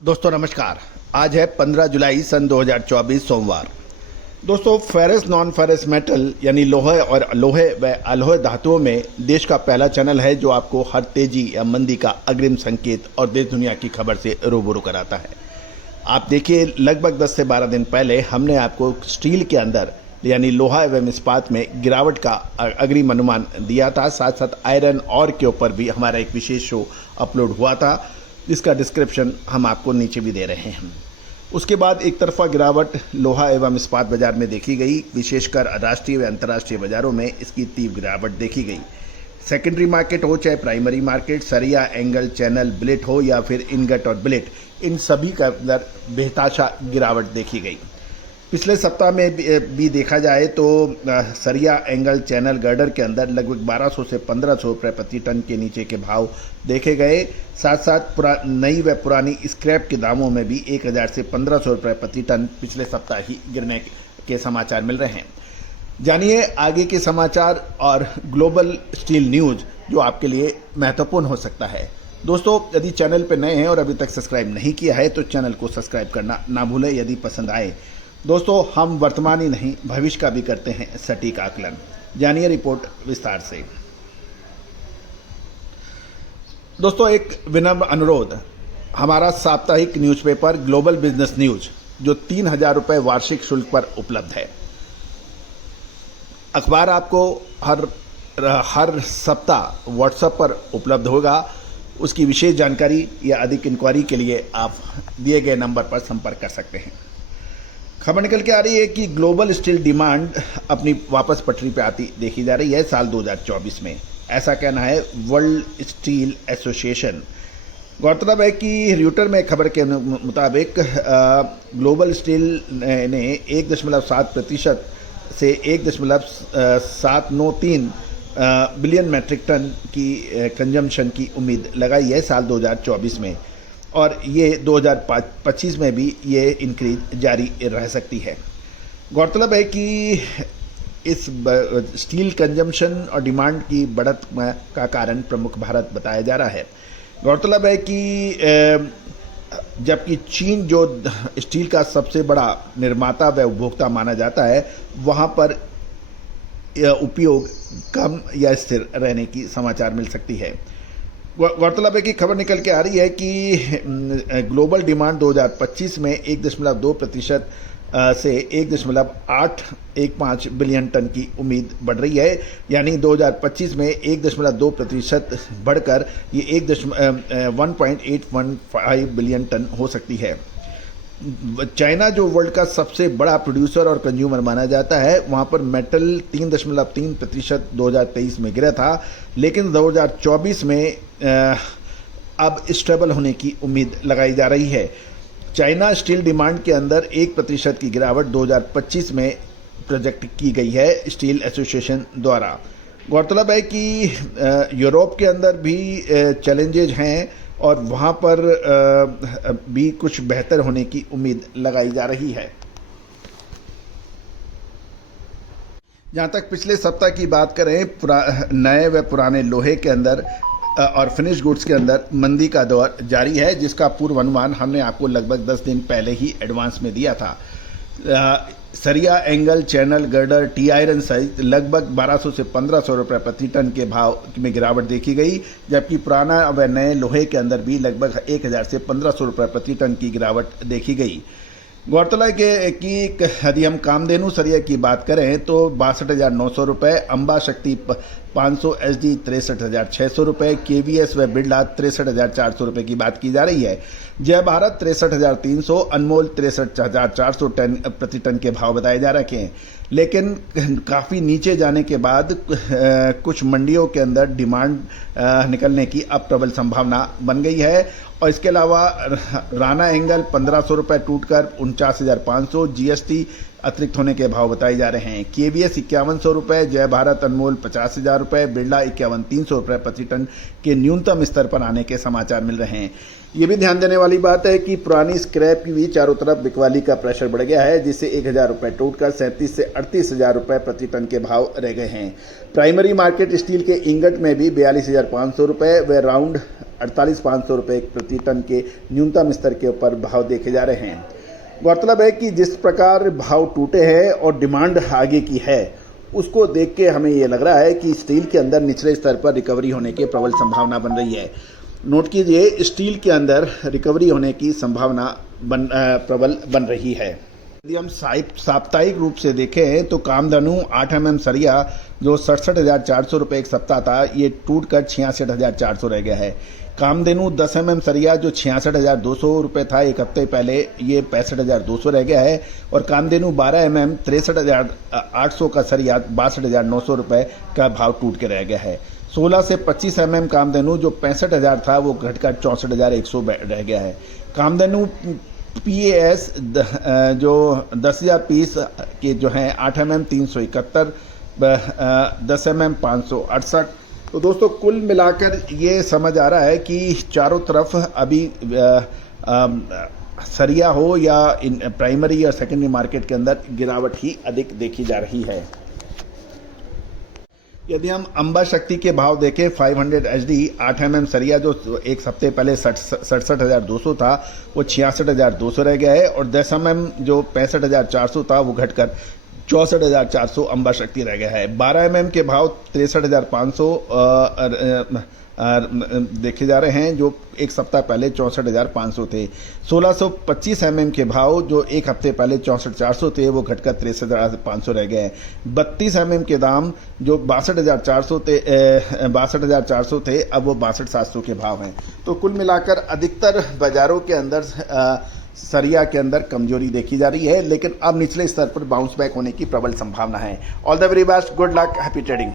दोस्तों नमस्कार। आज है 15 जुलाई सन 2024 सोमवार। दोस्तों फेरस नॉन फेरस मेटल यानी लोहे और लोहे व अलोहे धातुओं में देश का पहला चैनल है जो आपको हर तेजी या मंदी का अग्रिम संकेत और देश दुनिया की खबर से रूबरू कराता है। आप देखिए, लगभग 10 से 12 दिन पहले हमने आपको स्टील के अंदर यानी लोहा एवं इस्पात में गिरावट का अग्रिम अनुमान दिया था। साथ साथ आयरन और के ऊपर भी हमारा एक विशेष शो अपलोड हुआ था, जिसका डिस्क्रिप्शन हम आपको नीचे भी दे रहे हैं। उसके बाद एक तरफा गिरावट लोहा एवं इस्पात बाजार में देखी गई। विशेषकर राष्ट्रीय व अंतर्राष्ट्रीय बाजारों में इसकी तीव्र गिरावट देखी गई। सेकेंडरी मार्केट हो चाहे प्राइमरी मार्केट, सरिया, एंगल, चैनल, बिलेट हो या फिर इनगट और बिलेट, इन सभी का अंदर बेहताशा गिरावट देखी गई। पिछले सप्ताह में भी देखा जाए तो सरिया, एंगल, चैनल, गर्डर के अंदर लगभग 1200 से 1500 रुपये प्रति टन के नीचे के भाव देखे गए। साथ साथ नई व पुरानी स्क्रैप के दामों में भी 1000 से 1500 रुपये प्रति टन पिछले सप्ताह ही गिरने के समाचार मिल रहे हैं। जानिए आगे के समाचार और ग्लोबल स्टील न्यूज़ जो आपके लिए महत्वपूर्ण हो सकता है। दोस्तों यदि चैनल पर नए हैं और अभी तक सब्सक्राइब नहीं किया है तो चैनल को सब्सक्राइब करना ना भूलें। यदि पसंद आए दोस्तों, हम वर्तमान ही नहीं भविष्य का भी करते हैं सटीक आकलन। जानिए रिपोर्ट विस्तार से। दोस्तों एक विनम्र अनुरोध, हमारा साप्ताहिक न्यूज़पेपर ग्लोबल बिजनेस न्यूज जो 3000 रुपये वार्षिक शुल्क पर उपलब्ध है। अखबार आपको हर सप्ताह व्हाट्सएप पर उपलब्ध होगा। उसकी विशेष जानकारी या अधिक इंक्वायरी के लिए आप दिए गए नंबर पर संपर्क कर सकते हैं। खबर निकल के आ रही है कि ग्लोबल स्टील डिमांड अपनी वापस पटरी पे आती देखी जा रही है साल 2024 में, ऐसा कहना है वर्ल्ड स्टील एसोसिएशन। गौरतलब है कि रियूटर में खबर के मुताबिक ग्लोबल स्टील ने 1.7% से 1.793 बिलियन मैट्रिक टन की कंजम्पशन की उम्मीद लगाई है साल 2024 में, और ये 2025 में भी ये इंक्रीज जारी रह सकती है। गौरतलब है कि इस स्टील कंजम्पशन और डिमांड की बढ़त का कारण प्रमुख भारत बताया जा रहा है। गौरतलब है कि जबकि चीन जो स्टील का सबसे बड़ा निर्माता व उपभोक्ता माना जाता है, वहाँ पर उपयोग कम या स्थिर रहने की समाचार मिल सकती है। गौरतलब है कि खबर निकल के आ रही है कि ग्लोबल डिमांड 2025 में 1.2% से 1.815 बिलियन टन की उम्मीद बढ़ रही है। यानी 2025 में 1.2% बढ़कर ये 1.815 बिलियन टन हो सकती है। चाइना जो वर्ल्ड का सबसे बड़ा प्रोड्यूसर और कंज्यूमर माना जाता है, वहाँ पर मेटल 3.3% 2023 में गिरा था, लेकिन 2024 में अब स्टेबल होने की उम्मीद लगाई जा रही है। चाइना स्टील डिमांड के अंदर 1% की गिरावट 2025 में प्रोजेक्ट की गई है स्टील एसोसिएशन द्वारा। गौरतलब है कि यूरोप के अंदर भी चैलेंजेज हैं और वहाँ पर भी कुछ बेहतर होने की उम्मीद लगाई जा रही है। जहाँ तक पिछले सप्ताह की बात करें, नए व पुराने लोहे के अंदर और फिनिश गुड्स के अंदर मंदी का दौर जारी है, जिसका पूर्व अनुमान हमने आपको लगभग 10 दिन पहले ही एडवांस में दिया था। सरिया, angle, channel, girder, T iron सहित लगभग 1200 से 1500 रुपये प्रति टन के भाव में गिरावट देखी गई, जबकि पुराना व नए लोहे के अंदर भी लगभग 1000 से 1500 रुपये प्रति टन की गिरावट देखी गई। गौरतलब है कि यदि हम कामधेनु सरिया की बात करें तो 62,900 रुपये, अम्बा शक्ति 500 SD 63,600 रुपये, KVS व बिरला 63,400 रुपये की बात की जा रही है। जय भारत 63,300, अनमोल 63,400 प्रति टन के भाव बताए जा रखे हैं। लेकिन काफ़ी नीचे जाने के बाद कुछ मंडियों के अंदर डिमांड निकलने की अब प्रबल संभावना बन गई है। और इसके अलावा राना एंगल 1500 रुपये टूटकर 49,500, GST अतिरिक्त होने के भाव बताए जा रहे हैं। KVS 5100 रुपये, जय भारत अनमोल 50,000 रुपये, बिरला 51,300 रुपये प्रति टन के न्यूनतम स्तर पर आने के समाचार मिल रहे हैं। ये भी ध्यान देने वाली बात है कि पुरानी स्क्रैप की भी चारों तरफ बिकवाली का प्रेशर बढ़ गया है, जिससे 1,000 रुपये टूटकर 37 से 38,000 रुपये प्रति टन के भाव रह गए हैं। प्राइमरी मार्केट स्टील के इंगट में भी 42,500 रुपये व राउंड 48,500 रुपये प्रति टन के न्यूनतम स्तर के ऊपर भाव देखे जा रहे हैं। गौरतलब है कि जिस प्रकार भाव टूटे हैं और डिमांड आगे की है, उसको देख के हमें ये लग रहा है कि स्टील के अंदर निचले स्तर पर रिकवरी होने की प्रबल संभावना बन रही है। नोट कीजिए, स्टील के अंदर रिकवरी होने की संभावना प्रबल बन रही है। यदि हम साप्ताहिक रूप से देखें तो कामधेनु 8 mm सरिया जो 67,400 रुपये एक सप्ताह था, ये टूटकर 66,400 रह गया है। कामधेनु 10 mm सरिया जो 66,200 रुपये था एक हफ्ते पहले, ये 65,200 रह गया है। और कामधेनु 12 mm 63,800 का सरिया 62,900 रुपये का भाव टूट के रह गया है। 16 से 25 mm कामधेनु जो 65,000 था वो घटकर 64,100 रह गया है। कामधेनु PAS जो 10,000 पीस के जो हैं 8 mm 371, 10 mm 568। तो दोस्तों कुल मिलाकर ये समझ आ रहा है कि चारों तरफ अभी सरिया हो या प्राइमरी या सेकेंडरी मार्केट के अंदर गिरावट ही अधिक देखी जा रही है। यदि हम अंबा शक्ति के भाव देखें, 500 HD 8 mm सरिया जो एक हफ्ते पहले 67,200 था वो 66,200 रह गया है। और 10 mm जो 65,400 था वो घटकर 64,400 अंबा शक्ति रह गया है। 12 mm के भाव 63,500 देखे जा रहे हैं जो एक सप्ताह पहले 64,500 थे। 1625 mm के भाव जो एक हफ्ते पहले 64,400 थे वो घटकर 63,500 रह गए हैं। 32 mm के दाम जो 62,400 थे अब वो 62,700 के भाव हैं। तो कुल मिलाकर अधिकतर बाजारों के अंदर सरिया के अंदर कमजोरी देखी जा रही है, लेकिन अब निचले स्तर पर बाउंस बैक होने की प्रबल संभावना है। All the very best, good luck, happy trading.